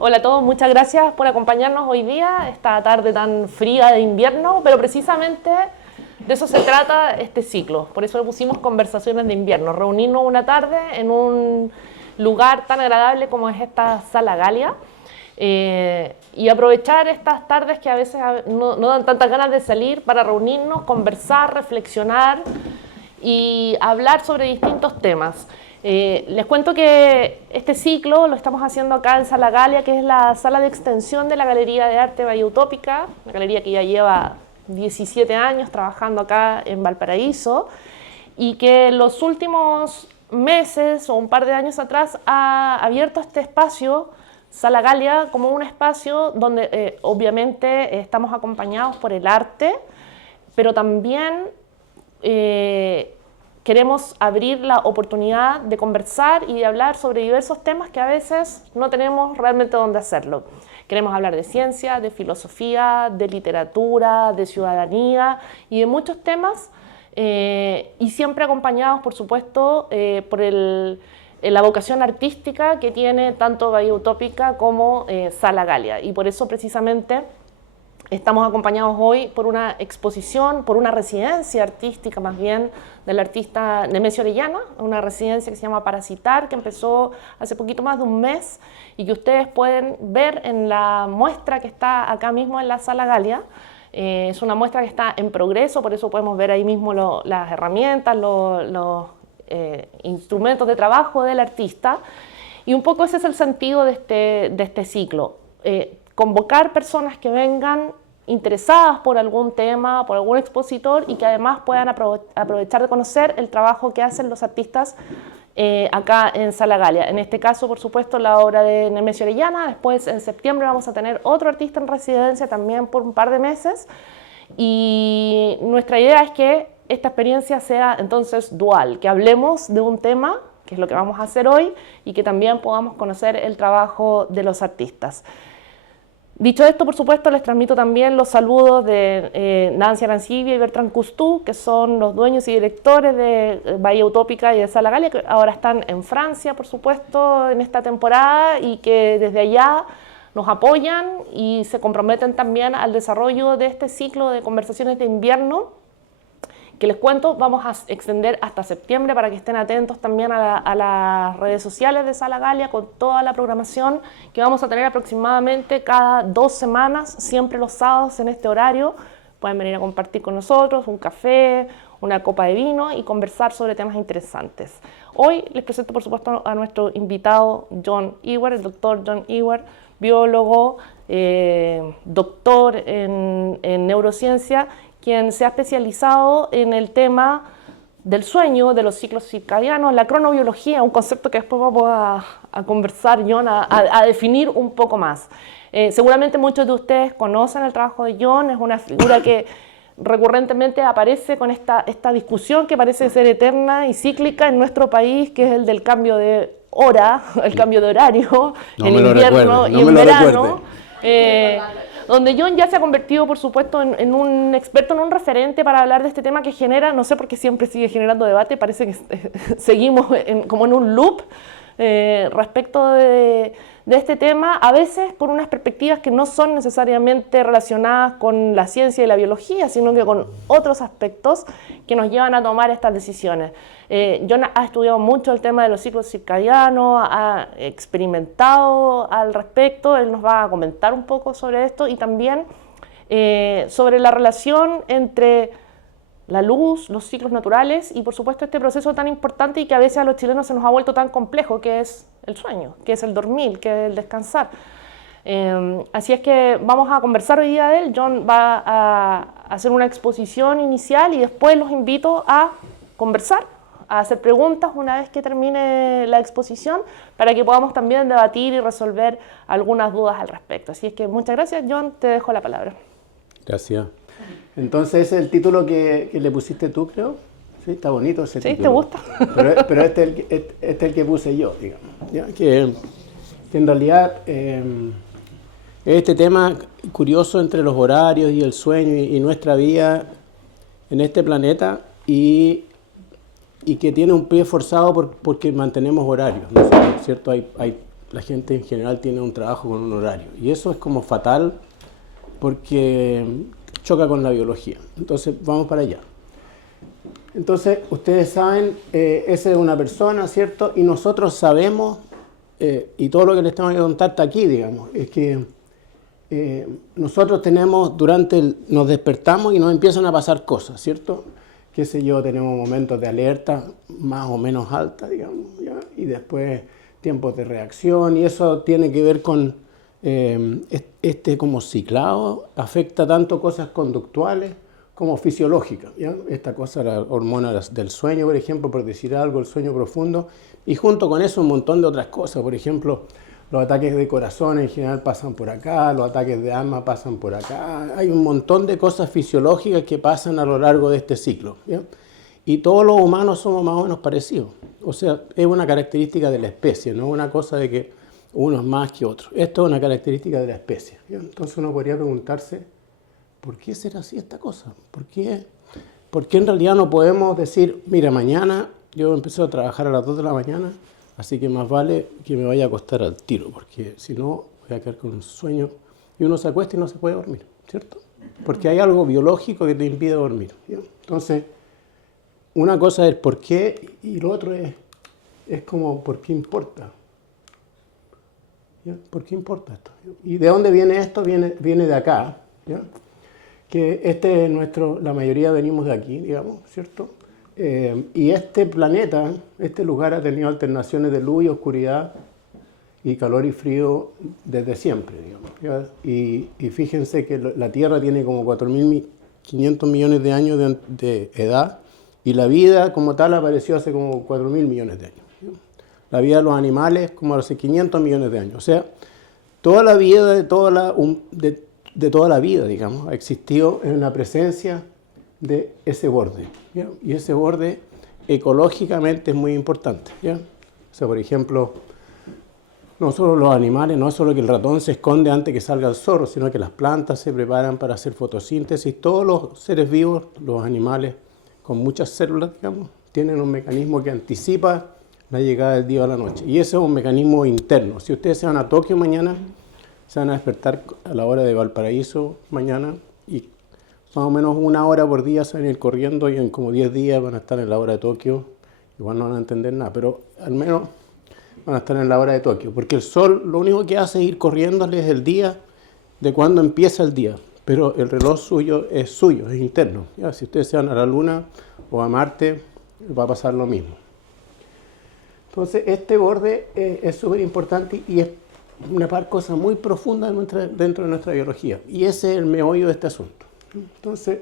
Hola a todos, muchas gracias por acompañarnos hoy día, esta tarde tan fría de invierno, pero precisamente de eso se trata este ciclo. Por eso le pusimos conversaciones de invierno, reunirnos una tarde en un lugar tan agradable como es esta Sala Galia y aprovechar estas tardes que a veces no dan tantas ganas de salir para reunirnos, conversar, reflexionar y hablar sobre distintos temas. Les cuento que este ciclo lo estamos haciendo acá en Sala Galia, que es la sala de extensión de la Galería de Arte Bahía Utópica, una galería que ya lleva 17 años trabajando acá en Valparaíso y que en los últimos meses o un par de años atrás ha abierto este espacio, Sala Galia, como un espacio donde obviamente estamos acompañados por el arte, pero también queremos abrir la oportunidad de conversar y de hablar sobre diversos temas que a veces no tenemos realmente dónde hacerlo. Queremos hablar de ciencia, de filosofía, de literatura, de ciudadanía y de muchos temas, y siempre acompañados, por supuesto, por la vocación artística que tiene tanto Bahía Utópica como Sala Galia. Y por eso precisamente estamos acompañados hoy por una exposición, por una residencia artística más bien del artista Nemesio Orellana, una residencia que se llama Parasitar, que empezó hace poquito más de un mes y que ustedes pueden ver en la muestra que está acá mismo en la Sala Galia. Es una muestra que está en progreso, por eso podemos ver ahí mismo las herramientas, los instrumentos de trabajo del artista. Y un poco ese es el sentido de este ciclo. Convocar personas que vengan interesadas por algún tema, por algún expositor y que además puedan aprovechar de conocer el trabajo que hacen los artistas acá en Sala Galia. En este caso, por supuesto, la obra de Nemesio Orellana. Después, en septiembre, vamos a tener otro artista en residencia también por un par de meses. Y nuestra idea es que esta experiencia sea entonces dual, que hablemos de un tema, que es lo que vamos a hacer hoy, y que también podamos conocer el trabajo de los artistas. Dicho esto, por supuesto, les transmito también los saludos de Nancy Arancibia y Bertrand Cousteau, que son los dueños y directores de Bahía Utópica y de Sala Galia, que ahora están en Francia, por supuesto, en esta temporada y que desde allá nos apoyan y se comprometen también al desarrollo de este ciclo de conversaciones de invierno, que les cuento, vamos a extender hasta septiembre para que estén atentos también a las redes sociales de Sala Galia con toda la programación que vamos a tener aproximadamente cada 2 semanas, siempre los sábados en este horario. Pueden venir a compartir con nosotros un café, una copa de vino y conversar sobre temas interesantes. Hoy les presento, por supuesto, a nuestro invitado John Ewer, el doctor John Ewer, biólogo, doctor en neurociencia, quien se ha especializado en el tema del sueño, de los ciclos circadianos, la cronobiología, un concepto que después vamos a conversar, John, a definir un poco más. Seguramente muchos de ustedes conocen el trabajo de John, es una figura que recurrentemente aparece con esta discusión que parece ser eterna y cíclica en nuestro país, que es el del cambio de hora, el cambio de horario, en invierno y en verano. Donde John ya se ha convertido, por supuesto, en un experto, en un referente para hablar de este tema que genera, no sé por qué siempre sigue generando debate, parece que seguimos como en un loop respecto de este tema, a veces con unas perspectivas que no son necesariamente relacionadas con la ciencia y la biología, sino que con otros aspectos que nos llevan a tomar estas decisiones. John ha estudiado mucho el tema de los ciclos circadianos, ha experimentado al respecto, él nos va a comentar un poco sobre esto y también sobre la relación entre la luz, los ciclos naturales y por supuesto este proceso tan importante y que a veces a los chilenos se nos ha vuelto tan complejo, que es el sueño, que es el dormir, que es el descansar. Así es que vamos a conversar hoy día de él. John va a hacer una exposición inicial y después los invito a conversar, a hacer preguntas una vez que termine la exposición para que podamos también debatir y resolver algunas dudas al respecto. Así es que muchas gracias, John, te dejo la palabra. Gracias. Entonces, ese es el título que le pusiste tú, creo. Sí, está bonito ese título. ¿Sí? ¿Te gusta? Pero este es el que puse yo, digamos. ¿Ya? Que en realidad este tema curioso entre los horarios y el sueño y nuestra vida en este planeta y que tiene un pie forzado porque mantenemos horarios, ¿no es cierto? Hay la gente en general tiene un trabajo con un horario. Y eso es como fatal porque choca con la biología. Entonces, vamos para allá. Entonces, ustedes saben, esa es una persona, ¿cierto? Y nosotros sabemos, y todo lo que les tengo que contar está aquí, digamos, es que nosotros tenemos, nos despertamos y nos empiezan a pasar cosas, ¿cierto? Qué sé yo, tenemos momentos de alerta más o menos alta, digamos, ¿ya? Y después tiempos de reacción, y eso tiene que ver con como ciclado, afecta tanto cosas conductuales como fisiológicas, ¿ya? Esta cosa, la hormona del sueño, por ejemplo, por decir algo, el sueño profundo, y junto con eso un montón de otras cosas, por ejemplo, los ataques de corazón en general pasan por acá, los ataques de asma pasan por acá. Hay un montón de cosas fisiológicas que pasan a lo largo de este ciclo, ¿ya? Y todos los humanos somos más o menos parecidos. O sea, es una característica de la especie, no es una cosa de que uno es más que otro. Esto es una característica de la especie, ¿ya? Entonces uno podría preguntarse, ¿por qué será así esta cosa? ¿Por qué en realidad no podemos decir, mira, mañana yo empecé a trabajar a las 2 de la mañana, así que más vale que me vaya a acostar al tiro, porque si no voy a quedar con un sueño y uno se acuesta y no se puede dormir, ¿cierto? Porque hay algo biológico que te impide dormir, ¿ya? Entonces, una cosa es por qué y lo otro es como por qué importa. ¿Ya? ¿Por qué importa esto? ¿Y de dónde viene esto? Viene de acá, ¿ya? Que este es la mayoría venimos de aquí, digamos, ¿cierto? Y este planeta, este lugar ha tenido alternaciones de luz y oscuridad y calor y frío desde siempre, digamos, ¿ya? Y fíjense que la Tierra tiene como 4.500 millones de años de edad y la vida como tal apareció hace como 4.000 millones de años, ¿ya? La vida de los animales como hace 500 millones de años. O sea, toda la vida de toda la vida, digamos, ha existido en la presencia de ese borde, ¿ya? Y ese borde ecológicamente es muy importante, ¿ya? O sea, por ejemplo, no solo los animales, no es solo que el ratón se esconde antes que salga el zorro, sino que las plantas se preparan para hacer fotosíntesis. Todos los seres vivos, los animales con muchas células, digamos, tienen un mecanismo que anticipa la llegada del día a la noche. Y ese es un mecanismo interno. Si ustedes se van a Tokio mañana, se van a despertar a la hora de Valparaíso mañana y más o menos 1 hora por día se van a ir corriendo y en como 10 días van a estar en la hora de Tokio. Igual no van a entender nada, pero al menos van a estar en la hora de Tokio. Porque el sol lo único que hace es ir corriéndoles el día de cuando empieza el día. Pero el reloj suyo, es interno, ¿ya? Si ustedes se van a la Luna o a Marte, va a pasar lo mismo. Entonces, este borde es súper importante y es una cosa muy profunda dentro de nuestra biología. Y ese es el meollo de este asunto. Entonces,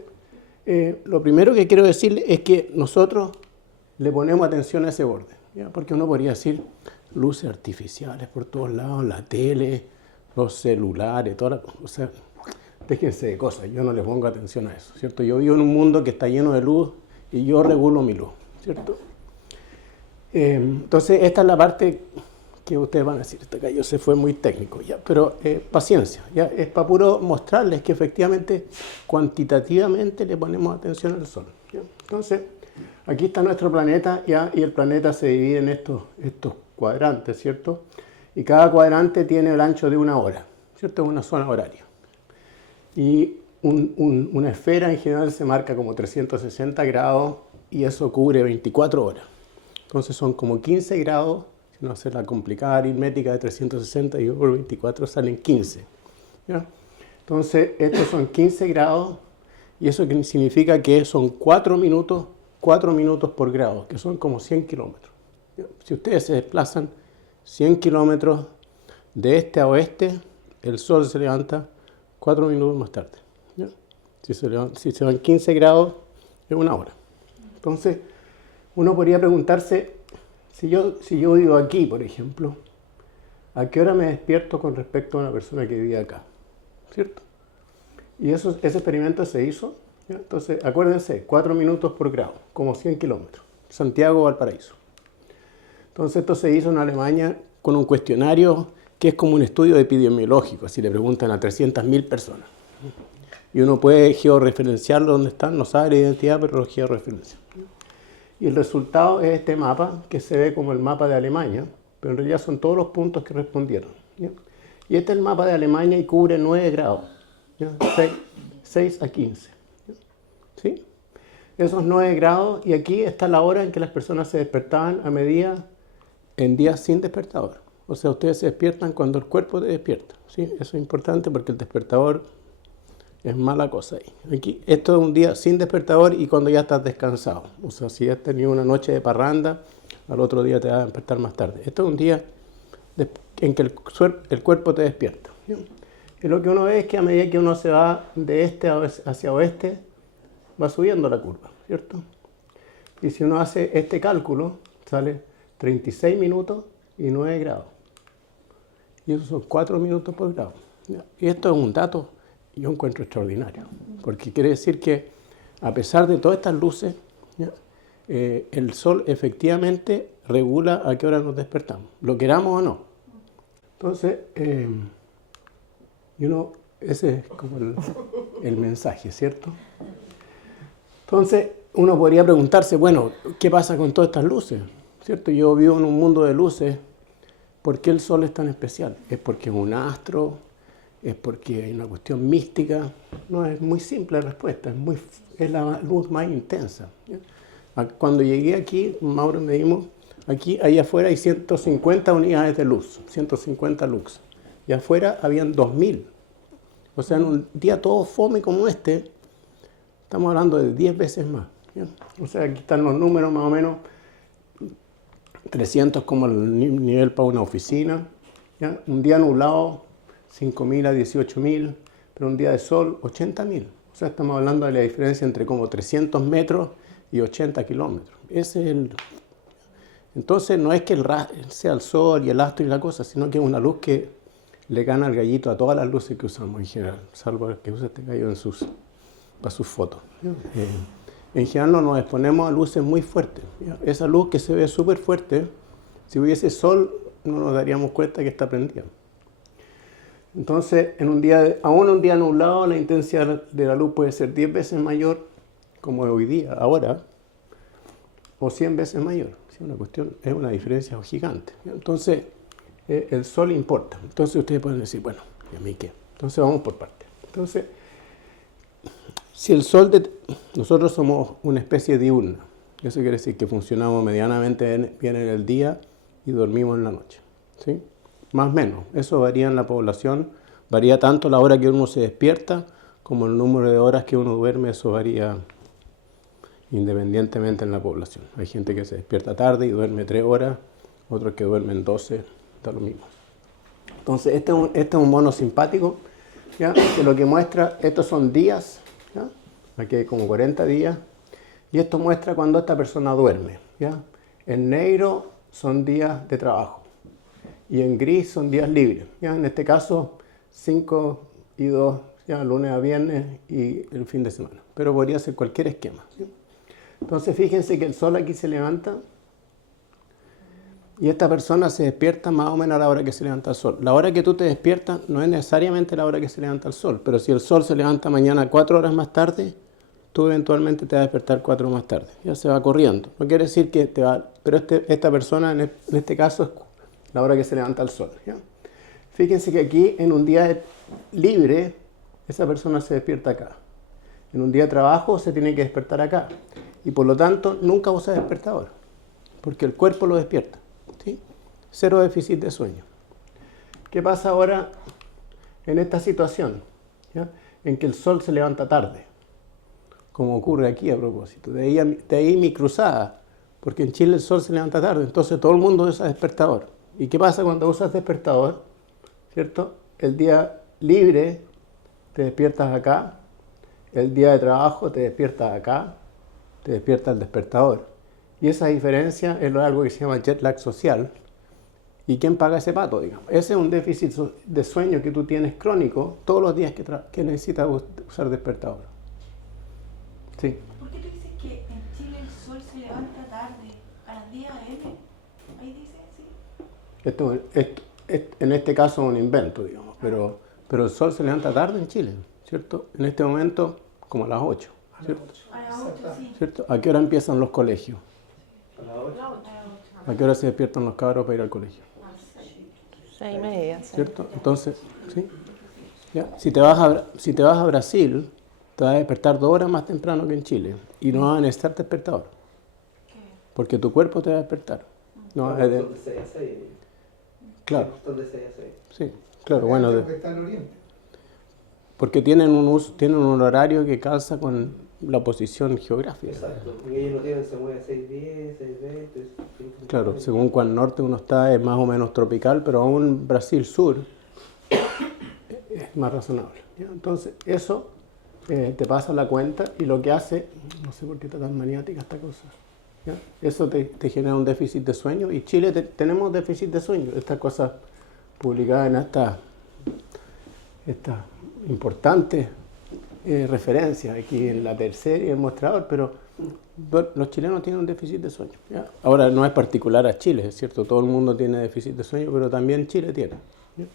lo primero que quiero decirle es que nosotros le ponemos atención a ese borde, ¿ya? Porque uno podría decir luces artificiales por todos lados, la tele, los celulares, o sea, déjense de cosas, yo no le pongo atención a eso, ¿cierto? Yo vivo en un mundo que está lleno de luz y yo regulo mi luz, ¿cierto? Entonces, esta es la parte que ustedes van a decir, este gallo se fue muy técnico, ya, pero paciencia, ya, es para puro mostrarles que efectivamente, cuantitativamente le ponemos atención al Sol, ¿ya? Entonces, aquí está nuestro planeta, ya, y el planeta se divide en estos cuadrantes, ¿cierto? Y cada cuadrante tiene el ancho de 1 hora, ¿cierto? Es una zona horaria. Y una esfera en general se marca como 360 grados y eso cubre 24 horas. Entonces son como 15 grados, si no hacer la complicada aritmética de 360 y por 24 salen 15, ¿ya? Entonces estos son 15 grados y eso significa que son 4 minutos por grado, que son como 100 kilómetros. ¿Ya? Si ustedes se desplazan 100 kilómetros de este a oeste, el Sol se levanta 4 minutos más tarde, ¿ya? Si se van 15 grados, es 1 hora. Entonces, uno podría preguntarse, si yo vivo aquí, por ejemplo, ¿a qué hora me despierto con respecto a una persona que vive acá? ¿Cierto? Y ese experimento se hizo, ¿ya? Entonces, acuérdense, 4 minutos por grado, como 100 kilómetros. Santiago, Valparaíso. Entonces, esto se hizo en Alemania con un cuestionario que es como un estudio epidemiológico, si le preguntan a 300.000 personas. Y uno puede georreferenciarlo donde están, no sabe la identidad, pero lo georreferencia. Y el resultado es este mapa, que se ve como el mapa de Alemania, pero en realidad son todos los puntos que respondieron. ¿Ya? Y este es el mapa de Alemania y cubre 9 grados, ¿ya? 6 a 15. ¿Ya? ¿Sí? Esos 9 grados, y aquí está la hora en que las personas se despertaban a medida en días sin despertador. O sea, ustedes se despiertan cuando el cuerpo te despierta. ¿Sí? Eso es importante porque el despertador es mala cosa ahí. Aquí, esto es un día sin despertador y cuando ya estás descansado. O sea, si has tenido una noche de parranda, al otro día te vas a despertar más tarde. Esto es un día en que el cuerpo te despierta. ¿Sí? Y lo que uno ve es que a medida que uno se va de este hacia oeste, va subiendo la curva, ¿cierto? Y si uno hace este cálculo, sale 36 minutos y 9 grados. Y esos son 4 minutos por grado. Y esto es un dato que yo encuentro extraordinario, porque quiere decir que a pesar de todas estas luces, el sol efectivamente regula a qué hora nos despertamos, lo queramos o no. Entonces, ese es como el mensaje, ¿cierto? Entonces, uno podría preguntarse, bueno, ¿qué pasa con todas estas luces? ¿Cierto? Yo vivo en un mundo de luces. ¿Por qué el sol es tan especial? ¿Es porque es un astro? ¿Es porque hay una cuestión mística? No, es muy simple la respuesta. Es la luz más intensa. Cuando llegué aquí, Mauro me dimos, aquí, ahí afuera hay 150 unidades de luz, 150 lux. Y afuera habían 2000. O sea, en un día todo fome como este, estamos hablando de 10 veces más. ¿Ya? O sea, aquí están los números más o menos, 300 como el nivel para una oficina. ¿Ya? Un día nublado, 5.000 a 18.000, pero un día de sol, 80.000. O sea, estamos hablando de la diferencia entre como 300 metros y 80 kilómetros. Ese es el... Entonces, no es que sea el sol y el astro y la cosa, sino que es una luz que le gana al gallito a todas las luces que usamos en general, salvo que use este gallo para sus fotos. En general no nos exponemos a luces muy fuertes. ¿Ya? Esa luz que se ve súper fuerte, si hubiese sol, no nos daríamos cuenta que está prendida. Entonces, aún un día nublado, la intensidad de la luz puede ser 10 veces mayor, como hoy día, ahora, o 100 veces mayor. Es una diferencia gigante. ¿Ya? Entonces, el sol importa. Entonces, ustedes pueden decir, bueno, ¿y a mí qué? Entonces, vamos por partes. Entonces, si el sol, nosotros somos una especie diurna, eso quiere decir que funcionamos medianamente bien en el día y dormimos en la noche, ¿sí? Más o menos, eso varía en la población, varía tanto la hora que uno se despierta como el número de horas que uno duerme, eso varía independientemente en la población. Hay gente que se despierta tarde y duerme 3 horas, otros que duermen 12, está lo mismo. Entonces, este es un mono simpático, ¿ya? Que lo que muestra, estos son días, ¿ya? Aquí hay como 40 días, y esto muestra cuando esta persona duerme, ¿ya? En negro son días de trabajo, y en gris son días libres, ¿ya? En este caso, 5 y 2, ¿ya? Lunes a viernes y el fin de semana, pero podría ser cualquier esquema, ¿sí? Entonces, fíjense que el sol aquí se levanta, y esta persona se despierta más o menos a la hora que se levanta el sol. La hora que tú te despiertas no es necesariamente la hora que se levanta el sol, pero si el sol se levanta mañana 4 horas más tarde, tú eventualmente te vas a despertar 4 más tarde. Ya se va corriendo. No quiere decir que te va... Pero esta persona en este caso es la hora que se levanta el sol. ¿Ya? Fíjense que aquí en un día libre, esa persona se despierta acá. En un día de trabajo se tiene que despertar acá. Y por lo tanto nunca usa despertador, porque el cuerpo lo despierta. ¿Sí? Cero déficit de sueño. ¿Qué pasa ahora en esta situación? ¿Ya? En que el sol se levanta tarde, como ocurre aquí a propósito. De ahí mi cruzada, porque en Chile el sol se levanta tarde, entonces todo el mundo usa despertador. ¿Y qué pasa cuando usas despertador? ¿Cierto? El día libre te despiertas acá, el día de trabajo te despiertas acá, te despierta el despertador. Y esa diferencia es algo que se llama jet lag social. ¿Y quién paga ese pato, digamos? Ese es un déficit de sueño que tú tienes crónico todos los días que necesitas usar despertador. Sí. ¿Por qué tú dices que en Chile el sol se levanta tarde, a las 10 a.m.? Ahí dice, sí. En este caso es un invento, digamos, pero el sol se levanta tarde en Chile, ¿cierto? En este momento como a las 8, ¿cierto? A las 8, sí. ¿Cierto? ¿A qué hora empiezan los colegios? A las 8. ¿A qué hora se despiertan los cabros para ir al colegio? 6:30, sí. ¿Cierto? Entonces, ¿sí? ¿Ya? Si te vas a Brasil, te vas a despertar 2 horas más temprano que en Chile y no vas a necesitar despertador. Porque tu cuerpo te va a despertar. No, son de 6 a 6. Claro. Son de 6 a 6. Sí, claro, bueno. Está en Oriente. Porque tienen un horario que calza con la posición geográfica. Exacto. Y ellos no tienen, se mueve 6:10, 6:20. Claro, según cuál norte uno está es más o menos tropical, pero aún Brasil sur es más razonable. ¿Ya? Entonces, eso te pasa la cuenta y lo que hace, no sé por qué está tan maniática esta cosa, ¿ya? Eso te genera un déficit de sueño y Chile tenemos déficit de sueño. Estas cosas publicadas en esta importante referencia aquí en la tercera y el mostrador, pero los chilenos tienen un déficit de sueño. ¿Ya? Ahora no es particular a Chile, es cierto, todo el mundo tiene déficit de sueño, pero también Chile tiene. ¿Ya?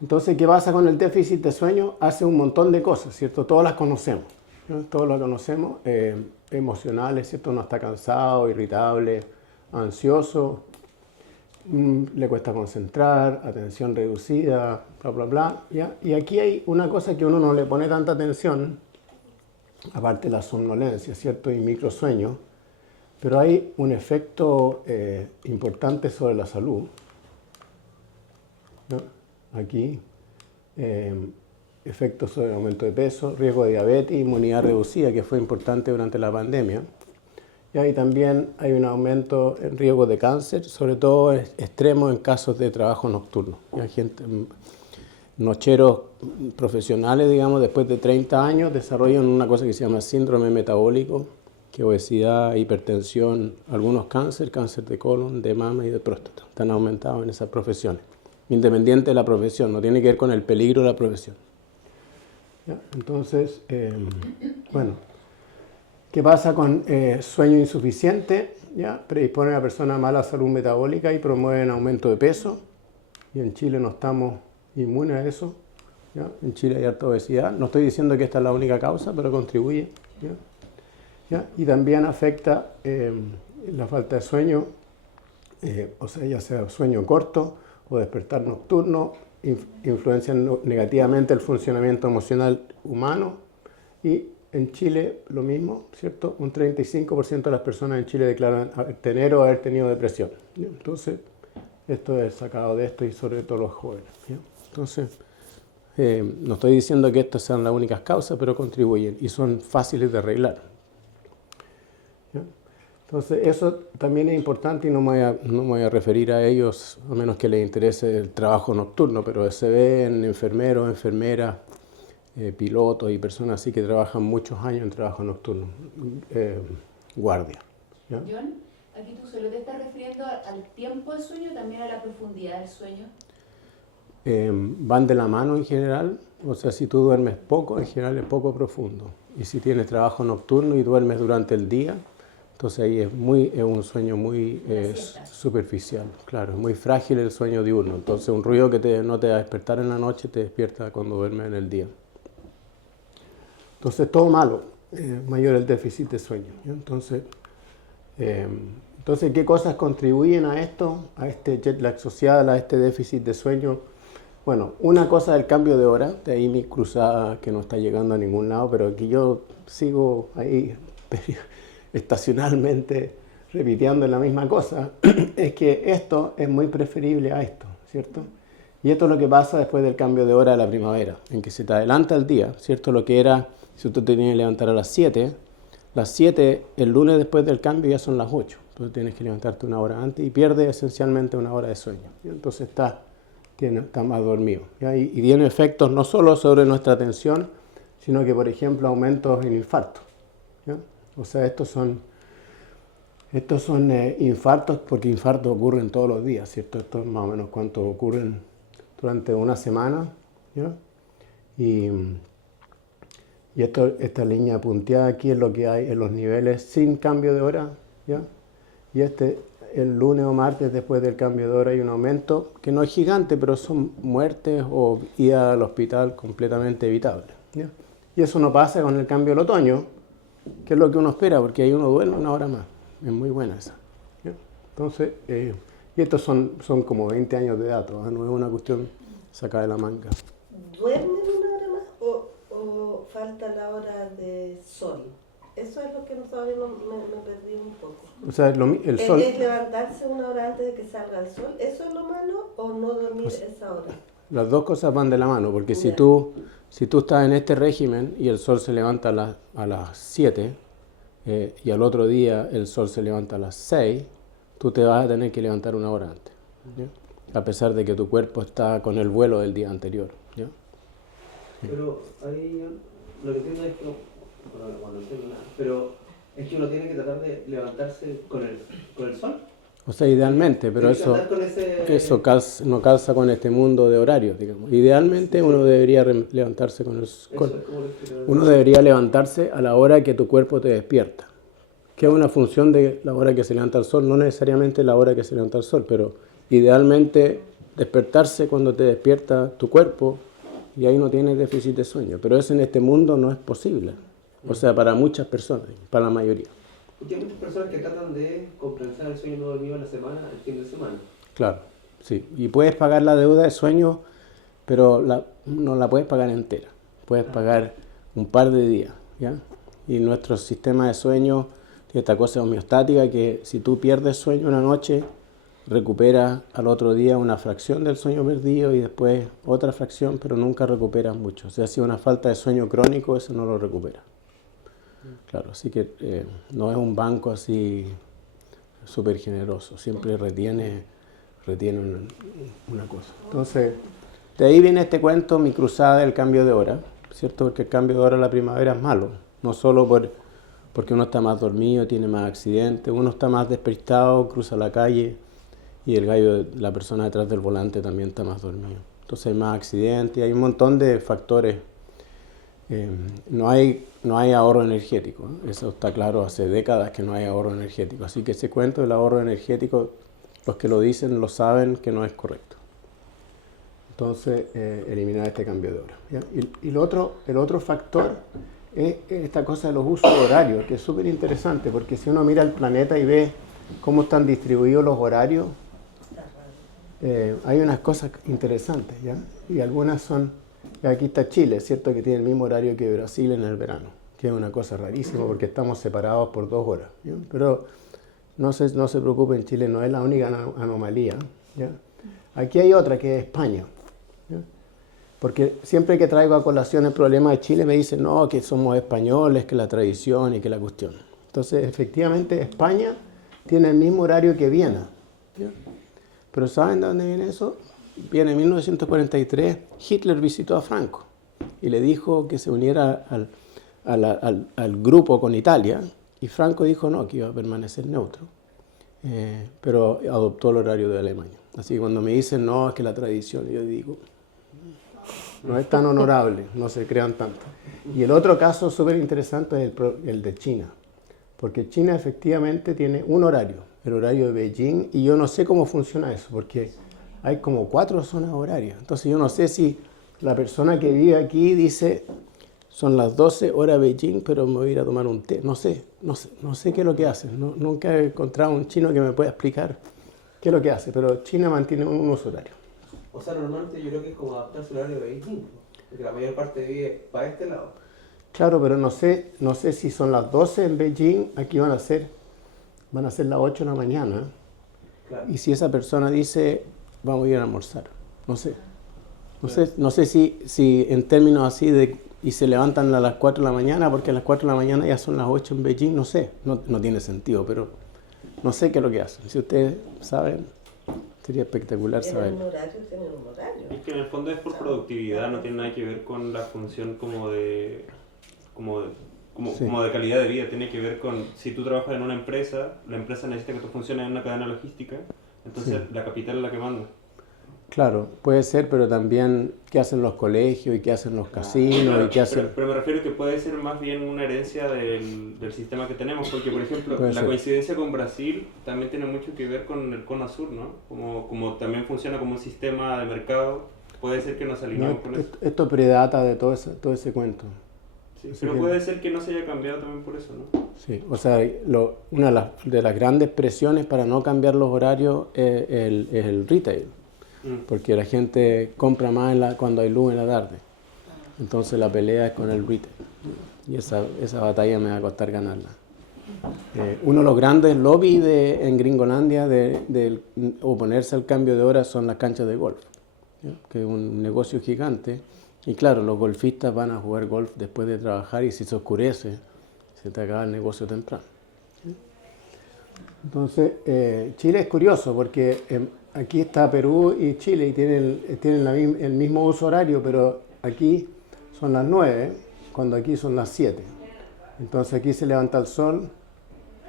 Entonces, ¿qué pasa con el déficit de sueño? Hace un montón de cosas, ¿cierto? Todas las conocemos, ¿no? Todos las conocemos, emocionales, ¿cierto? Uno está cansado, irritable, ansioso, le cuesta concentrar, atención reducida, bla, bla, bla. ¿Ya? Y aquí hay una cosa que uno no le pone tanta atención, aparte de la somnolencia, ¿cierto? Y microsueño, pero hay un efecto importante sobre la salud, ¿no? Aquí, efectos sobre el aumento de peso, riesgo de diabetes, inmunidad reducida, que fue importante durante la pandemia. Y ahí también hay un aumento en riesgo de cáncer, sobre todo extremo en casos de trabajo nocturno. Hay gente, nocheros profesionales, digamos, después de 30 años desarrollan una cosa que se llama síndrome metabólico, que obesidad, hipertensión, algunos cáncer de colon, de mama y de próstata. Están aumentados en esas profesiones. Independiente de la profesión, no tiene que ver con el peligro de la profesión. ¿Ya? Entonces, bueno, ¿qué pasa con sueño insuficiente? ¿Ya? Predispone a la persona a mala salud metabólica y promueve un aumento de peso. Y en Chile no estamos inmunes a eso. ¿Ya? En Chile hay harta obesidad. No estoy diciendo que esta es la única causa, pero contribuye. ¿Ya? ¿Ya? Y también afecta la falta de sueño, o sea, ya sea sueño corto o despertar nocturno, influencia negativamente el funcionamiento emocional humano. Y en Chile lo mismo, ¿cierto? Un 35% de las personas en Chile declaran tener o haber tenido depresión. ¿Ya? Entonces, esto es sacado de esto y sobre todo los jóvenes. ¿Ya? Entonces, no estoy diciendo que estas sean las únicas causas, pero contribuyen y son fáciles de arreglar. ¿Ya? Entonces, eso también es importante y no me voy a referir a ellos, a menos que les interese el trabajo nocturno, pero se ve en enfermeros, enfermeras, pilotos y personas así que trabajan muchos años en trabajo nocturno, guardia. ¿Ya? John, aquí tú solo te estás refiriendo al tiempo del sueño, también a la profundidad del sueño. Van de la mano en general, o sea, si tú duermes poco, en general es poco profundo. Y si tienes trabajo nocturno y duermes durante el día, entonces ahí es un sueño muy superficial, claro, es muy frágil el sueño diurno. Entonces un ruido que no te va a despertar en la noche te despierta cuando duermes en el día. Entonces todo malo, mayor el déficit de sueño. ¿Ya? Entonces, ¿qué cosas contribuyen a esto, a este jet lag social, a este déficit de sueño? Bueno, una cosa es el cambio de hora, de ahí mi cruzada que no está llegando a ningún lado, pero aquí yo sigo ahí estacionalmente repitiendo la misma cosa, es que esto es muy preferible a esto, ¿cierto? Y esto es lo que pasa después del cambio de hora de la primavera, en que se te adelanta el día, ¿cierto? Lo que era, si tú te tenías que levantar a las 7 el lunes después del cambio ya son las 8, entonces tienes que levantarte una hora antes y pierdes esencialmente una hora de sueño, ¿sí? Entonces está más dormido, ¿ya? Y tiene efectos no solo sobre nuestra atención, sino que, por ejemplo, aumentos en infartos, ¿ya? O sea, estos son infartos, porque infartos ocurren todos los días, ¿cierto? Esto es más o menos cuántos ocurren durante una semana, ¿ya? Y esta línea punteada aquí es lo que hay en los niveles sin cambio de hora, ¿ya? Y el lunes o martes después del cambio de hora hay un aumento que no es gigante, pero son muertes o ida al hospital completamente evitables, ¿ya? Y eso no pasa con el cambio del otoño, que es lo que uno espera, porque ahí uno duerme una hora más. Es muy buena esa, ¿ya? Entonces, Y estos son como 20 años de datos, no es una cuestión sacada de la manga. ¿Duermen una hora más o falta la hora de sol? Eso es lo que todavía me perdí un poco. O sea, el sol... ¿Es levantarse una hora antes de que salga el sol? ¿Eso es lo malo o no dormir esa hora? Las dos cosas van de la mano, porque si Ya. tú estás en este régimen y el sol se levanta a las 7 y al otro día el sol se levanta a las 6, tú te vas a tener que levantar una hora antes, ¿ya? A pesar de que tu cuerpo está con el vuelo del día anterior, ¿ya? Pero ahí yo lo que entiendo es que, bueno, no entiendo nada, pero es que uno tiene que tratar de levantarse con el sol. O sea, idealmente, pero Tiene que andar con eso no calza con este mundo de horarios, digamos. Idealmente uno debería levantarse con el sol. Eso es como lo que- Uno debería levantarse a la hora que tu cuerpo te despierta, que es una función de la hora que se levanta el sol, no necesariamente la hora que se levanta el sol, pero idealmente despertarse cuando te despierta tu cuerpo y ahí no tienes déficit de sueño. Pero eso en este mundo no es posible, o sea, para muchas personas, para la mayoría. Porque hay muchas personas que tratan de compensar el sueño no dormido en la semana, el fin de semana. Claro, sí. Y puedes pagar la deuda de sueño, pero no la puedes pagar entera. Puedes pagar un par de días, ¿ya? Y nuestro sistema de sueño tiene esta cosa homeostática que si tú pierdes sueño una noche, recuperas al otro día una fracción del sueño perdido y después otra fracción, pero nunca recuperas mucho. O sea, si una falta de sueño crónico, eso no lo recupera. Claro, así que no es un banco así súper generoso, siempre retiene una cosa. Entonces, de ahí viene este cuento, mi cruzada del cambio de hora, ¿cierto? Porque el cambio de hora en la primavera es malo, no solo porque uno está más dormido, tiene más accidentes, uno está más despistado, cruza la calle y el gallo, la persona detrás del volante también está más dormido. Entonces hay más accidentes, hay un montón de factores. No hay ahorro energético, ¿eh? Eso está claro, hace décadas que no hay ahorro energético. Así que ese cuento del ahorro energético, los que lo dicen lo saben que no es correcto. Entonces, eliminar este cambio de hora, ¿ya? Y el otro factor es esta cosa de los usos horarios, que es súper interesante, porque si uno mira el planeta y ve cómo están distribuidos los horarios, hay unas cosas interesantes, ¿ya? Y algunas son... Aquí está Chile, ¿cierto? Que tiene el mismo horario que Brasil en el verano, que es una cosa rarísima porque estamos separados por 2 horas, ¿ya? Pero no se preocupen, Chile no es la única anomalía, ¿ya? Aquí hay otra que es España, ¿ya? Porque siempre que traigo a colación el problema de Chile me dicen, no, que somos españoles, que la tradición y que la cuestión. Entonces, efectivamente, España tiene el mismo horario que Viena, ¿ya? Pero ¿saben de dónde viene eso? Viene en 1943, Hitler visitó a Franco y le dijo que se uniera al grupo con Italia, y Franco dijo no, que iba a permanecer neutro, pero adoptó el horario de Alemania. Así que cuando me dicen no, es que la tradición, yo digo, no es tan honorable, no se crean tanto. Y el otro caso súper interesante es el de China, porque China efectivamente tiene un horario, el horario de Beijing, y yo no sé cómo funciona eso, porque hay como 4 zonas horarias. Entonces yo no sé si la persona que vive aquí dice, son las 12 horas Beijing, pero me voy a ir a tomar un té. No sé qué es lo que hace. Nunca he encontrado un chino que me pueda explicar qué es lo que hace, pero China mantiene un uso horario. O sea, normalmente yo creo que es como adaptarse al horario de Beijing, porque la mayor parte vive para este lado. Claro, pero no sé si son las 12 en Beijing, aquí van a ser las 8 de la mañana. Claro. Y si esa persona dice, vamos a ir a almorzar, no sé si en términos así y se levantan a las 4 de la mañana, porque a las 4 de la mañana ya son las 8 en Beijing, no sé, no tiene sentido, pero no sé qué es lo que hacen. Si ustedes saben, sería espectacular saber. Tienen un horario. Es que en el fondo es por productividad, no tiene nada que ver con la función como de calidad de vida, tiene que ver con si tú trabajas en una empresa, la empresa necesita que tú funciones en una cadena logística, entonces la capital es la que manda. Claro, puede ser, pero también qué hacen los colegios y qué hacen los casinos, Claro, y qué hacen... pero me refiero que puede ser más bien una herencia del sistema que tenemos, porque por ejemplo Puede la ser. coincidencia con Brasil también tiene mucho que ver con el cono sur, ¿no? Como también funciona como un sistema de mercado, puede ser que nos alineemos con eso. Esto predata de todo ese cuento. Sí, Así pero que- puede ser que no se haya cambiado también por eso, ¿no? Sí, o sea, una de las grandes presiones para no cambiar los horarios es el retail, porque la gente compra más cuando hay luz en la tarde. Entonces la pelea es con el retail. Y esa batalla me va a costar ganarla. Uno de los grandes lobbies en Gringolandia de oponerse al cambio de hora son las canchas de golf, ¿ya? Que es un negocio gigante. Y claro, los golfistas van a jugar golf después de trabajar y si se oscurece, se te acaba el negocio temprano. Entonces, Chile es curioso porque aquí está Perú y Chile y tienen el mismo uso horario, pero aquí son las 9, cuando aquí son las 7. Entonces aquí se levanta el sol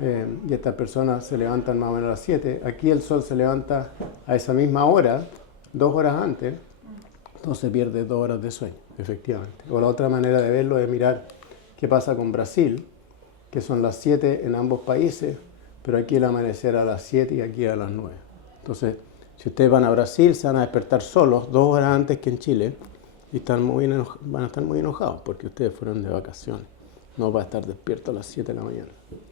y estas personas se levantan más o menos a las 7. Aquí el sol se levanta a esa misma hora, 2 horas antes, entonces pierde 2 horas de sueño, efectivamente. O la otra manera de verlo es mirar qué pasa con Brasil, que son las 7 en ambos países, pero aquí el amanecer a las 7 y aquí a las 9. Entonces, si ustedes van a Brasil, se van a despertar solos 2 horas antes que en Chile y van a estar muy enojados porque ustedes fueron de vacaciones. No va a estar despierto a las 7 de la mañana.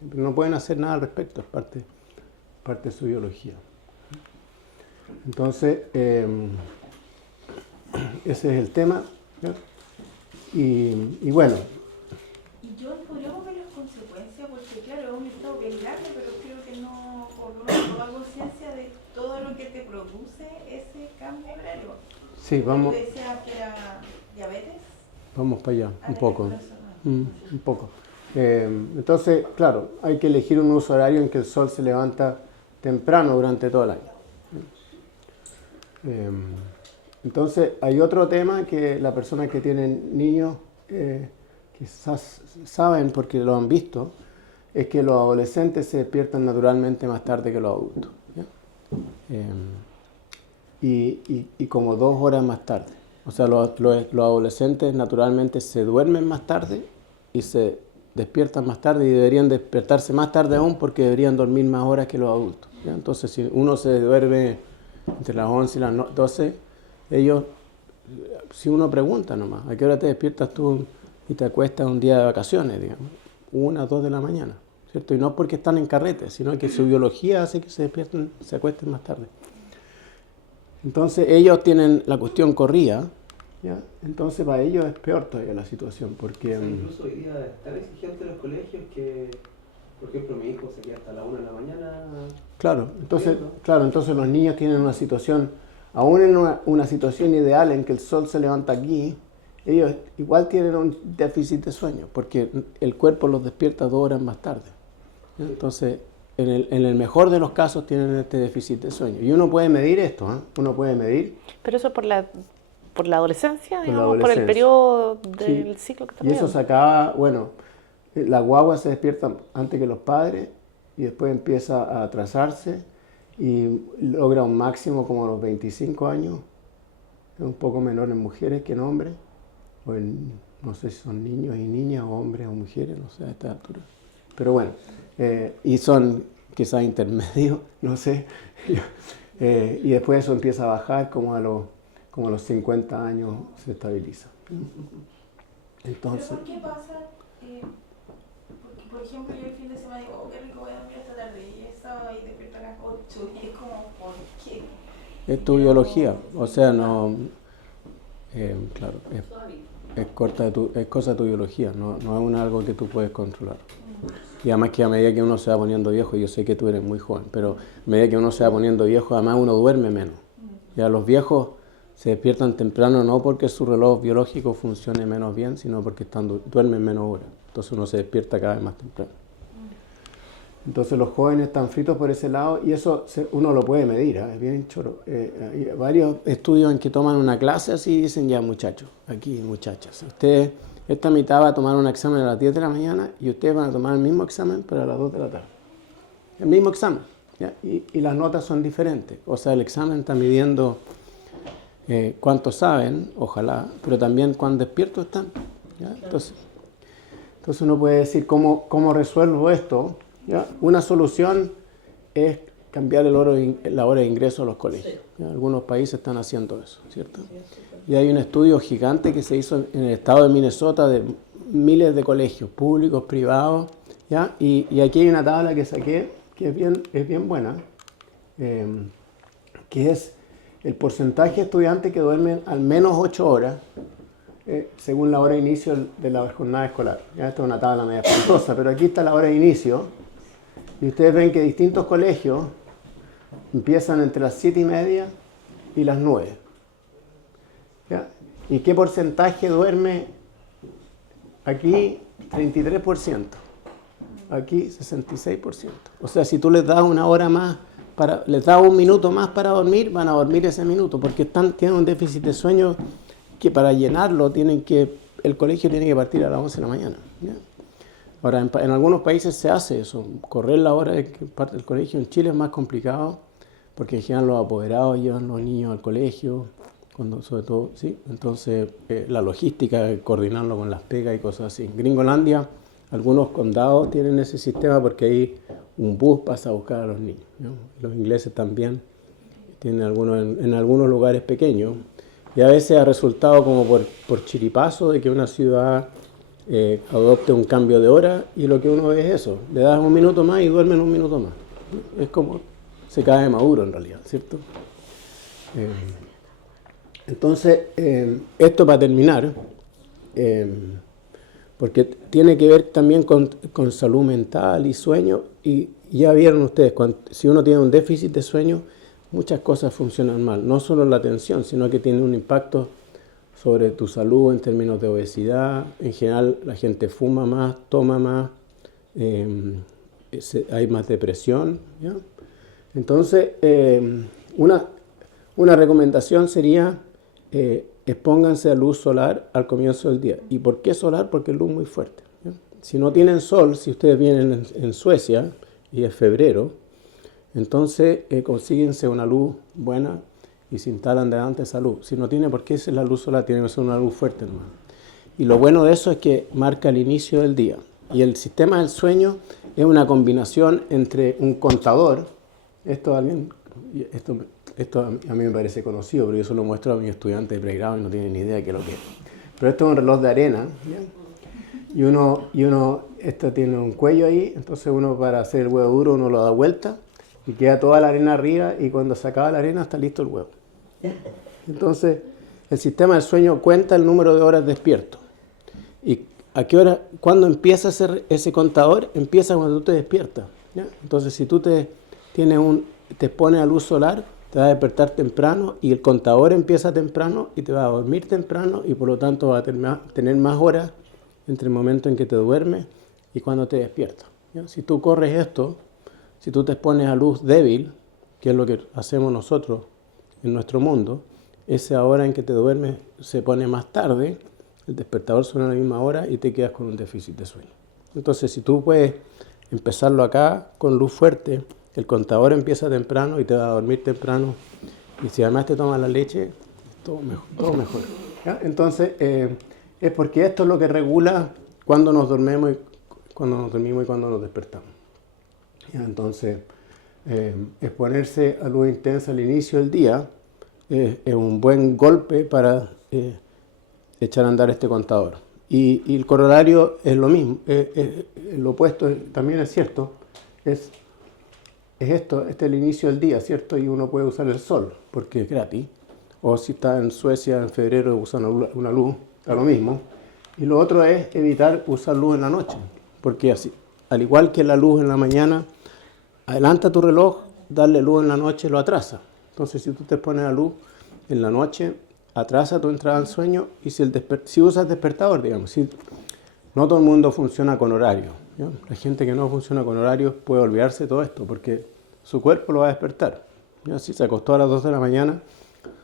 Pero no pueden hacer nada al respecto, es parte de su biología. Entonces, ese es el tema, ¿ya? Y bueno. Y yo podríamos ver las consecuencias, porque claro, es un estado que es grande, pero creo que no, por lo menos no hago conciencia de todo lo que te produce ese cambio horario. Sí, vamos. ¿Tú decías que era diabetes? Vamos para allá, un poco. Un poco. Entonces, claro, hay que elegir un uso horario en que el sol se levanta temprano durante todo el año. Entonces, hay otro tema que las personas que tienen niños quizás saben porque lo han visto, es que los adolescentes se despiertan naturalmente más tarde que los adultos, ¿ya? Y como 2 horas más tarde. O sea, los adolescentes naturalmente se duermen más tarde y se despiertan más tarde y deberían despertarse más tarde aún porque deberían dormir más horas que los adultos, ¿ya? Entonces, si uno se duerme entre las 11 y las 12, ellos, si uno pregunta nomás, ¿a qué hora te despiertas tú y te acuestas un día de vacaciones, digamos? 1 o 2 de la mañana, ¿cierto? Y no porque están en carrete, sino que su biología hace que se acuesten más tarde. Entonces ellos tienen la cuestión corrida, ¿ya? Entonces para ellos es peor todavía la situación, porque... incluso hoy día es tan exigente los colegios que, por ejemplo, mi hijo se queda hasta la 1 de la mañana. Claro, entonces los niños tienen una situación, aún en una situación ideal en que el sol se levanta aquí, ellos igual tienen un déficit de sueño, porque el cuerpo los despierta 2 horas más tarde, ¿ya? Entonces, en el mejor de los casos tienen este déficit de sueño. Y uno puede medir esto, ¿eh? Uno puede medir... Pero eso por la adolescencia, digamos, por el periodo del ciclo que está viviendo. Y eso se acaba, bueno, la guagua se despierta antes que los padres y después empieza a atrasarse y logra un máximo como a los 25 años. Es un poco menor en mujeres que en hombres. O no sé si son niños y niñas, o hombres o mujeres, no sé a esta altura. Pero bueno, y son quizás intermedios, no sé. Y después eso empieza a bajar como a los 50 años se estabiliza. Entonces, ¿pero por qué pasa? Porque, por ejemplo, yo el fin de semana digo, qué rico voy a dormir esta tarde, y es sábado y despierto a las 8, y es como, ¿por qué? Es tu biología, o sea, no... claro, es cosa de tu biología, no es algo que tú puedes controlar. Y además que a medida que uno se va poniendo viejo, yo sé que tú eres muy joven, pero a medida que uno se va poniendo viejo, además uno duerme menos. Ya los viejos se despiertan temprano no porque su reloj biológico funcione menos bien, sino porque duermen menos horas. Entonces uno se despierta cada vez más temprano. Entonces los jóvenes están fritos por ese lado y eso uno lo puede medir, ¿eh? Es bien choro. Hay varios estudios en que toman una clase así y dicen, ya muchachos, aquí muchachas, ustedes esta mitad va a tomar un examen a las 10 de la mañana y ustedes van a tomar el mismo examen pero a las 2 de la tarde. El mismo examen, ¿ya? Y las notas son diferentes. O sea, el examen está midiendo cuánto saben, ojalá, pero también cuán despiertos están, ¿ya? Entonces uno puede decir, ¿cómo resuelvo esto? ¿Ya? Una solución es cambiar la hora de ingreso a los colegios. ¿Ya? Algunos países están haciendo eso, ¿cierto? Y hay un estudio gigante que se hizo en el estado de Minnesota de miles de colegios públicos, privados, ¿ya? Y aquí hay una tabla que saqué que es bien buena, que es el porcentaje de estudiantes que duermen al menos 8 horas según la hora de inicio de la jornada escolar. Ya, esta es una tabla media espantosa, pero aquí está la hora de inicio. Y ustedes ven que distintos colegios empiezan entre las 7:30 y las 9. ¿Ya? ¿Y qué porcentaje duerme? Aquí 33%. Aquí 66%. O sea, si tú les das una hora más, les das un minuto más para dormir, van a dormir ese minuto, porque tienen un déficit de sueño que para llenarlo el colegio tiene que partir a las 11 de la mañana. ¿Ya? Ahora, en algunos países se hace eso, correr la hora de que parte del colegio. En Chile es más complicado, porque en general los apoderados llevan los niños al colegio, sobre todo, ¿sí? Entonces la logística, coordinarlo con las pegas y cosas así. En Gringolandia, algunos condados tienen ese sistema porque ahí un bus pasa a buscar a los niños, ¿no? Los ingleses también tienen en algunos lugares pequeños. Y a veces ha resultado como por chiripazo de que una ciudad adopte un cambio de hora, y lo que uno ve es eso, le das un minuto más y duermen un minuto más. Es como se cae de maduro en realidad, ¿cierto? Entonces, esto para terminar, porque tiene que ver también con salud mental y sueño, y ya vieron ustedes, si uno tiene un déficit de sueño, muchas cosas funcionan mal, no solo la atención, sino que tiene un impacto sobre tu salud en términos de obesidad. En general la gente fuma más, toma más, hay más depresión, ¿ya? Entonces, una recomendación sería expónganse a luz solar al comienzo del día. ¿Y por qué solar? Porque es luz muy fuerte, ¿ya? Si no tienen sol, si ustedes vienen en Suecia y es febrero, entonces consíguense una luz buena y se instalan delante esa luz. Si no tiene por qué ser la luz solar, tiene que ser una luz fuerte nomás. Y lo bueno de eso es que marca el inicio del día. Y el sistema del sueño es una combinación entre un contador. Esto a mí me parece conocido, pero yo se lo muestro a mis estudiantes de pregrado y no tienen ni idea de qué es lo que es. Pero esto es un reloj de arena, ¿ya? Esto tiene un cuello ahí, entonces uno, para hacer el huevo duro, uno lo da vuelta y queda toda la arena arriba, y cuando se acaba la arena está listo el huevo. Entonces, el sistema del sueño cuenta el número de horas despierto. ¿Y a qué hora? ¿Cuándo empieza a ser ese contador? Empieza cuando tú te despiertas, ¿ya? Entonces, si tú te pones a luz solar, te vas a despertar temprano, y el contador empieza temprano y te vas a dormir temprano, y por lo tanto vas a tener más horas entre el momento en que te duermes y cuando te despiertas, ¿ya? Si tú corres esto, si tú te pones a luz débil, que es lo que hacemos nosotros en nuestro mundo, esa hora en que te duermes se pone más tarde, el despertador suena a la misma hora y te quedas con un déficit de sueño. Entonces, si tú puedes empezarlo acá con luz fuerte, el contador empieza temprano y te va a dormir temprano, y si además te tomas la leche, todo mejor, ¿ya? Entonces, es porque esto es lo que regula cuándo nos dormimos y cuándo nos despertamos. ¿Ya? Entonces, exponerse a luz intensa al inicio del día es un buen golpe para echar a andar este contador. Y el corolario es lo mismo, lo opuesto también es cierto, es esto, este es el inicio del día, ¿cierto? Y uno puede usar el sol, porque es gratis. O si está en Suecia en febrero, usan una luz, da lo mismo. Y lo otro es evitar usar luz en la noche, porque así, al igual que la luz en la mañana, adelanta tu reloj, darle luz en la noche lo atrasa. Entonces, si tú te pones la luz en la noche, atrasa tu entrada al sueño. Y si usas despertador, digamos, no todo el mundo funciona con horario, ¿ya? La gente que no funciona con horarios puede olvidarse de todo esto, porque su cuerpo lo va a despertar, ¿ya? Si se acostó a las 2 de la mañana,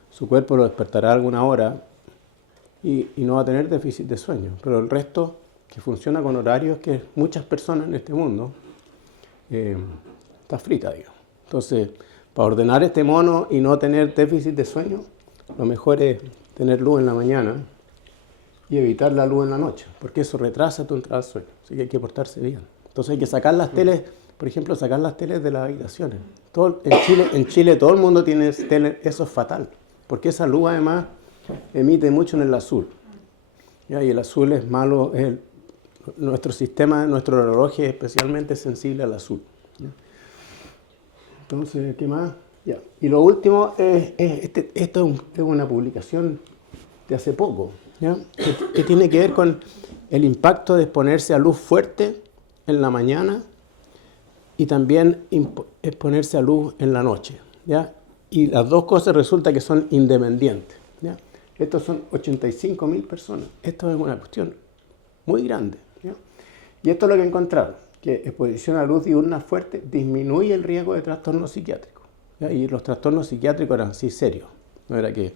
su cuerpo lo despertará a alguna hora y no va a tener déficit de sueño. Pero el resto que funciona con horarios, que muchas personas en este mundo, está frita, digo. Entonces, para ordenar este mono y no tener déficit de sueño, lo mejor es tener luz en la mañana y evitar la luz en la noche, porque eso retrasa tu entrada al sueño. Así que hay que portarse bien. Entonces hay que sacar las teles, por ejemplo, sacar las teles de las habitaciones. En Chile todo el mundo tiene tele, eso es fatal, porque esa luz además emite mucho en el azul, ¿ya? Y el azul es malo, nuestro sistema, nuestro reloj es especialmente sensible al azul. ¿Ya? Entonces, ¿qué más? Ya. Y lo último, esto es una publicación de hace poco, ¿ya? Que tiene que ver con el impacto de exponerse a luz fuerte en la mañana y también exponerse a luz en la noche, ¿ya? Y las dos cosas resulta que son independientes, ¿ya? Estos son 85.000 personas. Esto es una cuestión muy grande, ¿ya? Y esto es lo que encontraron, que exposición a luz diurna fuerte disminuye el riesgo de trastornos psiquiátricos, ¿ya? Y los trastornos psiquiátricos eran así serios. No era que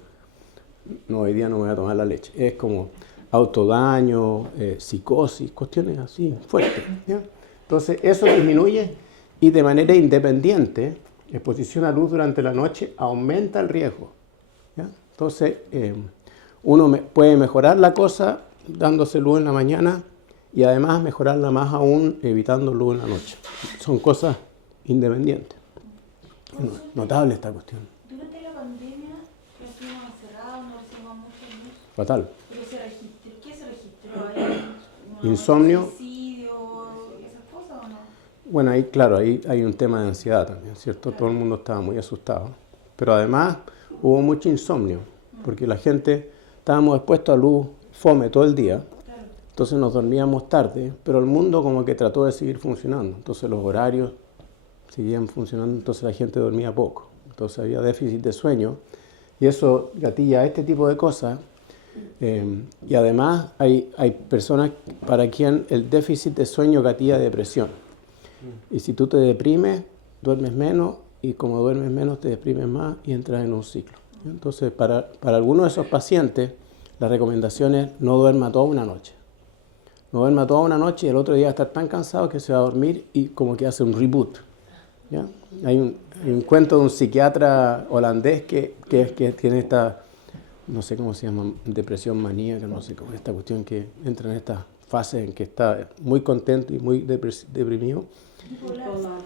hoy día no me voy a tomar la leche. Es como autodaño, psicosis, cuestiones así fuertes, ¿ya? Entonces eso disminuye y de manera independiente, exposición a luz durante la noche aumenta el riesgo, ¿ya? Entonces uno puede mejorar la cosa dándose luz en la mañana y además mejorarla más aún evitando luz en la noche. Son cosas independientes. Notable esta cuestión. Durante la pandemia, que estuvimos encerrados, no recibimos mucha luz. Fatal. Pero ¿qué se registró ahí? Insomnio. ¿Suicidio? ¿Esas cosas o no? Bueno, ahí claro, ahí hay un tema de ansiedad también, ¿cierto? Todo el mundo estaba muy asustado. Pero además hubo mucho insomnio, porque la gente estábamos expuestos a luz fome todo el día, entonces nos dormíamos tarde, pero el mundo como que trató de seguir funcionando. Entonces los horarios seguían funcionando, entonces la gente dormía poco. Entonces había déficit de sueño y eso gatilla este tipo de cosas. Y además hay personas para quien el déficit de sueño gatilla depresión. Y si tú te deprimes, duermes menos y como duermes menos te deprimes más y entras en un ciclo. Entonces para algunos de esos pacientes la recomendación es no duerma toda una noche. No duerma toda una noche y el otro día va a estar tan cansado que se va a dormir y como que hace un reboot, ¿ya? Hay un cuento de un psiquiatra holandés que tiene esta, no sé cómo se llama, depresión maníaca, no sé cómo, esta cuestión que entra en esta fase en que está muy contento y muy deprimido.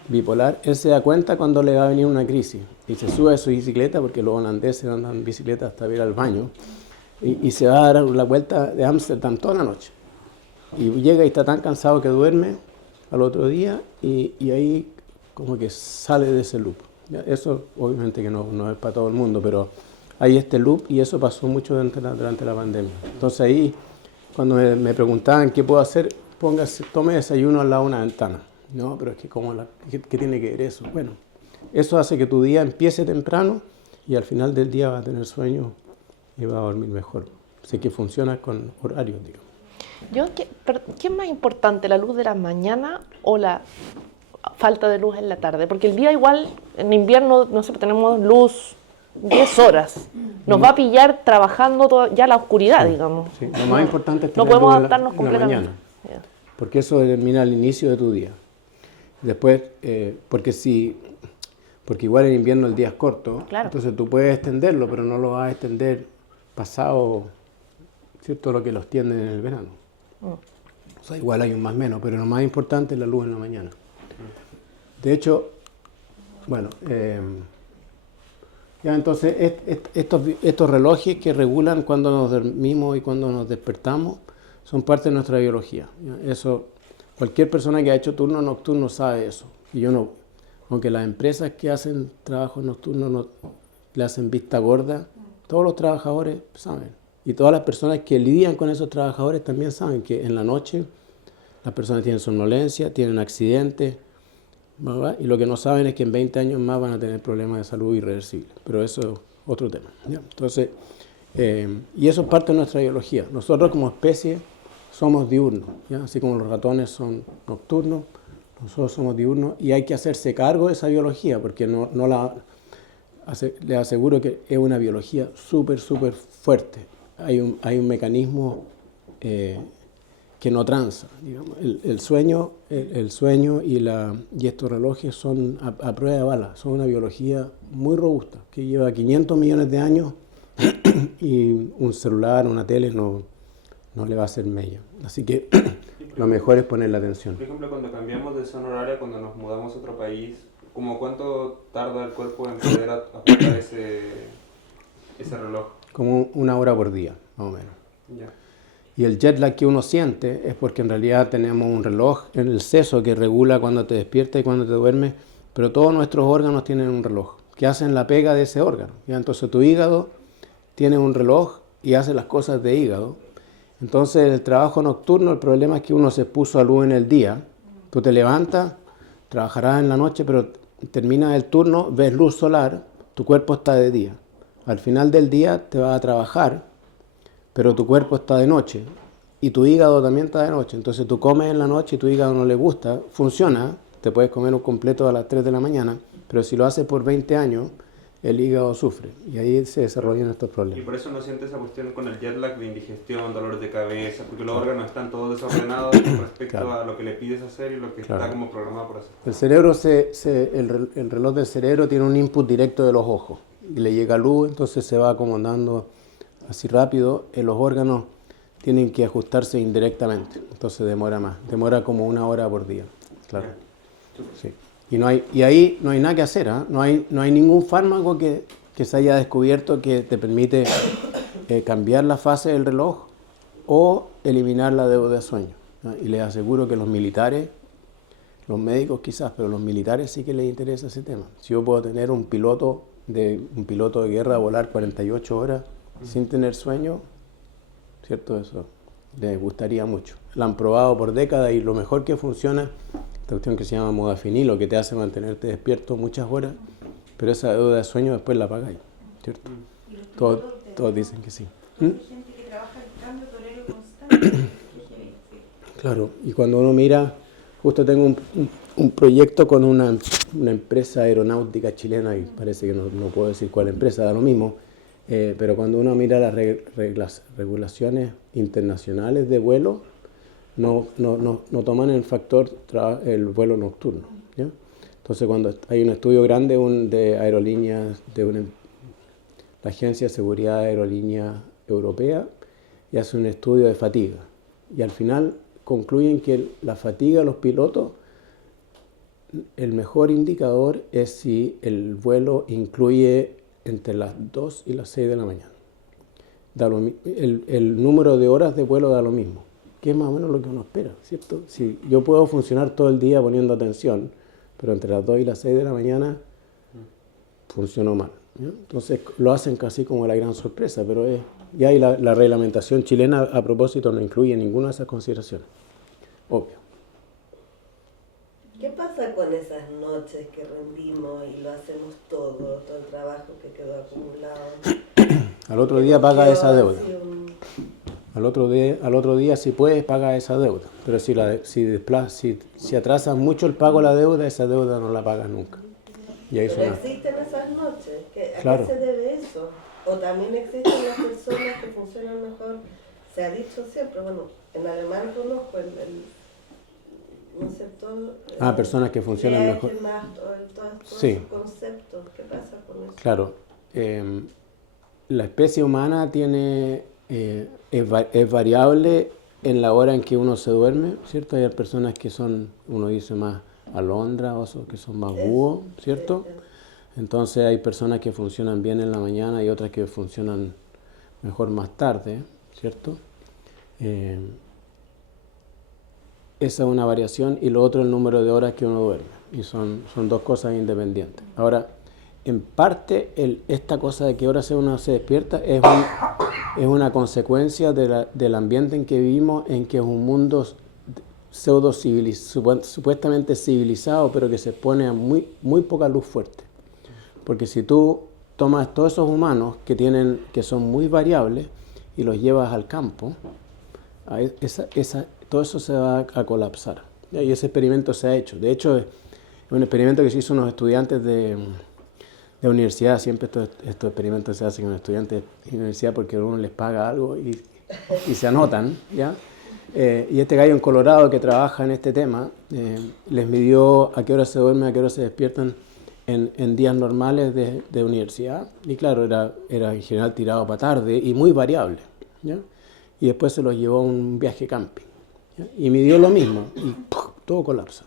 Bipolar. Él se da cuenta cuando le va a venir una crisis y se sube a su bicicleta, porque los holandeses andan en bicicleta hasta ir al baño, y se va a dar la vuelta de Ámsterdam toda la noche. Y llega y está tan cansado que duerme al otro día y ahí como que sale de ese loop. Eso obviamente que no es para todo el mundo, pero hay este loop y eso pasó mucho durante la pandemia. Entonces ahí, cuando me preguntaban qué puedo hacer, tome desayuno al lado de una ventana. No, pero es que ¿qué tiene que ver eso? Bueno, eso hace que tu día empiece temprano y al final del día vas a tener sueño y vas a dormir mejor. Así que funciona con horarios, digamos. ¿Qué es más importante, la luz de la mañana o la falta de luz en la tarde? Porque el día igual, en invierno, no sé, tenemos luz 10 horas. Nos va a pillar trabajando ya la oscuridad, digamos. Sí, lo más importante es tener no podemos luz adaptarnos en la completamente. mañana, porque eso determina el inicio de tu día. Después, porque igual en invierno el día es corto, claro. Entonces tú puedes extenderlo, pero no lo vas a extender pasado, ¿cierto?, lo que lo extienden en el verano. O sea, igual hay un más menos, pero lo más importante es la luz en la mañana. De hecho, bueno, ya entonces estos relojes que regulan cuando nos dormimos y cuando nos despertamos son parte de nuestra biología. ¿Ya? Eso, cualquier persona que ha hecho turno nocturno sabe eso. Y yo no, aunque las empresas que hacen trabajos nocturnos no, le hacen vista gorda, todos los trabajadores saben. Y todas las personas que lidian con esos trabajadores también saben que en la noche las personas tienen somnolencia, tienen accidentes, ¿verdad? Y lo que no saben es que en 20 años más van a tener problemas de salud irreversibles. Pero eso es otro tema, ¿ya? Entonces, y eso es parte de nuestra biología. Nosotros como especie somos diurnos, ¿ya? Así como los ratones son nocturnos, nosotros somos diurnos y hay que hacerse cargo de esa biología porque les aseguro que es una biología súper fuerte. Hay un mecanismo que no tranza, digamos. El sueño y estos relojes son a prueba de bala, son una biología muy robusta, que lleva 500 millones de años y un celular, una tele no le va a hacer mella. Así que lo mejor es ponerle atención. Por ejemplo, cuando cambiamos de zona horaria, cuando nos mudamos a otro país, ¿como cuánto tarda el cuerpo en poder ajustar ese reloj? Como 1 hora por día, más o menos. Ya. Y el jet lag que uno siente es porque en realidad tenemos un reloj en el seso que regula cuando te despiertas y cuando te duermes, pero todos nuestros órganos tienen un reloj que hacen la pega de ese órgano. ¿Ya? Entonces tu hígado tiene un reloj y hace las cosas de hígado. Entonces el trabajo nocturno, el problema es que uno se puso a luz en el día. Tú te levantas, trabajarás en la noche, pero terminas el turno, ves luz solar, tu cuerpo está de día. Al final del día te vas a trabajar, pero tu cuerpo está de noche y tu hígado también está de noche. Entonces tú comes en la noche y tu hígado no le gusta, funciona, te puedes comer un completo a las 3 de la mañana, pero si lo haces por 20 años, el hígado sufre y ahí se desarrollan estos Y problemas. por eso no sientes esa cuestión con el jet lag de indigestión, dolores de cabeza, porque los órganos están todos desordenados con respecto Claro. a lo que le pides hacer y lo que está como programado por hacer. El cerebro, el reloj del cerebro tiene un input directo de los ojos y le llega luz, entonces se va acomodando así rápido. Los órganos tienen que ajustarse indirectamente, entonces demora más, demora como 1 hora por día. Claro. Sí. Y ahí no hay nada que hacer, ¿eh? No hay ningún fármaco que se haya descubierto que te permite cambiar la fase del reloj o eliminar la deuda de sueño, ¿no? Y les aseguro que los militares, los médicos quizás, pero los militares sí que les interesa ese tema. Si yo puedo tener un piloto de guerra volar 48 horas sin tener sueño, ¿cierto? Eso les gustaría mucho. Lo han probado por décadas y lo mejor que funciona, esta cuestión que se llama modafinilo, que te hace mantenerte despierto muchas horas, pero esa deuda de sueño después la pagáis, ¿cierto? Todos dicen que sí. Hay gente que trabaja el cambio de horario constante. Claro, y cuando uno mira, justo tengo un proyecto con una empresa aeronáutica chilena, y parece que no puedo decir cuál empresa, da lo mismo, pero cuando uno mira las regulaciones internacionales de vuelo, no toman en factor el vuelo nocturno, ¿ya? Entonces cuando hay un estudio grande de aerolíneas, la Agencia de Seguridad Aerolínea Europea, y hace un estudio de fatiga, y al final concluyen que la fatiga de los pilotos, el mejor indicador es si el vuelo incluye entre las 2 y las 6 de la mañana. El número de horas de vuelo da lo mismo, que es más o menos lo que uno espera, ¿cierto? Si yo puedo funcionar todo el día poniendo atención, pero entre las 2 y las 6 de la mañana funcionó mal, ¿ya? Entonces lo hacen casi como la gran sorpresa, pero ya hay la reglamentación chilena a propósito no incluye ninguna de esas consideraciones, obvio. ¿Qué pasa con esas noches que rendimos y lo hacemos todo el trabajo que quedó acumulado? Al otro día paga esa deuda. Al otro día, si puedes, paga esa deuda. Pero si atrasas mucho el pago de la deuda, esa deuda no la pagas nunca. Y ahí Pero existen esas noches. ¿A Claro. qué se debe eso? O también existen las personas que funcionan mejor. Se ha dicho siempre, bueno, en alemán conozco ¿no es cierto? Personas que funcionan mejor. Todos Sí. esos conceptos. ¿Qué pasa con eso? Claro. La especie humana es variable en la hora en que uno se duerme, ¿cierto? Hay personas que son, uno dice, más alondra, osos que son más búhos, ¿cierto? Entonces hay personas que funcionan bien en la mañana y otras que funcionan mejor más tarde, ¿cierto? Esa es una variación, y lo otro el número de horas que uno duerme, y son dos cosas independientes. Ahora, en parte, esta cosa de qué hora uno se despierta es una consecuencia del ambiente en que vivimos, en que es un mundo supuestamente civilizado, pero que se expone a muy poca luz fuerte. Porque si tú tomas todos esos humanos que son muy variables y los llevas al campo, todo eso se va a colapsar. Y ese experimento se ha hecho. De hecho, es un experimento que se hizo unos estudiantes de universidad. Siempre estos experimentos se hacen con estudiantes de universidad porque uno les paga algo y se anotan, ¿ya? Y este gallo en Colorado que trabaja en este tema les midió a qué hora se duermen, a qué hora se despiertan en días normales de universidad. Y claro, era en general tirado para tarde y muy variable, ¿ya? Y después se los llevó a un viaje camping, ¿ya? Y midió lo mismo y ¡puf!, todo colapsa.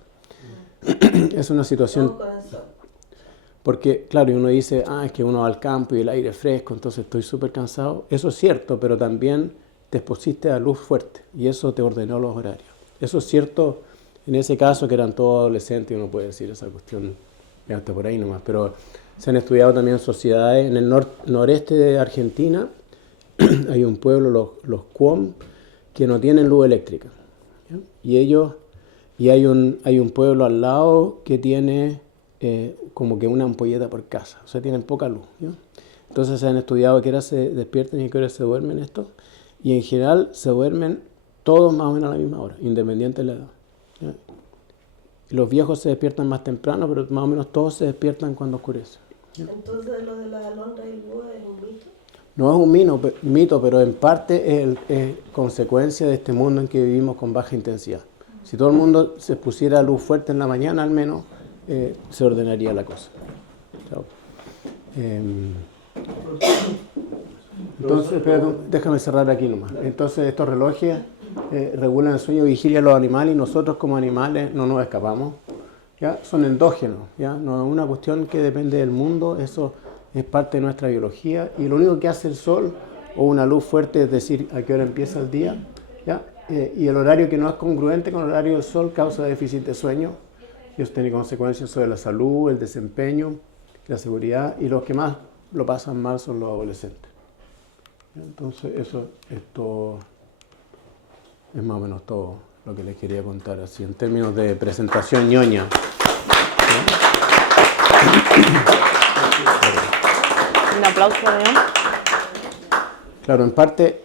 Es una situación... Porque, claro, y uno dice, es que uno va al campo y el aire es fresco, entonces estoy súper cansado. Eso es cierto, pero también te expusiste a luz fuerte y eso te ordenó los horarios. Eso es cierto en ese caso que eran todos adolescentes, uno puede decir esa cuestión hasta por ahí nomás, pero se han estudiado también sociedades en el noreste de Argentina. Hay un pueblo, los Cuom, que no tienen luz eléctrica, ¿ya? Y hay un pueblo al lado que tiene como que una ampolleta por casa, o sea, tienen poca luz, ¿ya? Entonces se han estudiado a qué hora se despiertan y a qué hora se duermen estos, y en general se duermen todos más o menos a la misma hora, independiente de la edad, ¿ya? Los viejos se despiertan más temprano, pero más o menos todos se despiertan cuando oscurece, ¿ya? Entonces, ¿lo de las alondras y búhos es un mito? No es un mito, pero en parte es consecuencia de este mundo en que vivimos con baja intensidad. Si todo el mundo se pusiera luz fuerte en la mañana, al menos, se ordenaría la cosa. Entonces, déjame cerrar aquí nomás. Entonces, estos relojes regulan el sueño y vigilia a los animales y nosotros como animales no nos escapamos, ¿ya? Son endógenos, ¿ya? No es una cuestión que depende del mundo, eso es parte de nuestra biología y lo único que hace el sol o una luz fuerte es decir a qué hora empieza el día, ¿ya? Y el horario que no es congruente con el horario del sol causa déficit de sueño y eso tiene consecuencias sobre la salud, el desempeño, la seguridad y los que más lo pasan mal son los adolescentes. Entonces esto es más o menos todo lo que les quería contar así en términos de presentación ñoña. Un aplauso, León. Claro, en parte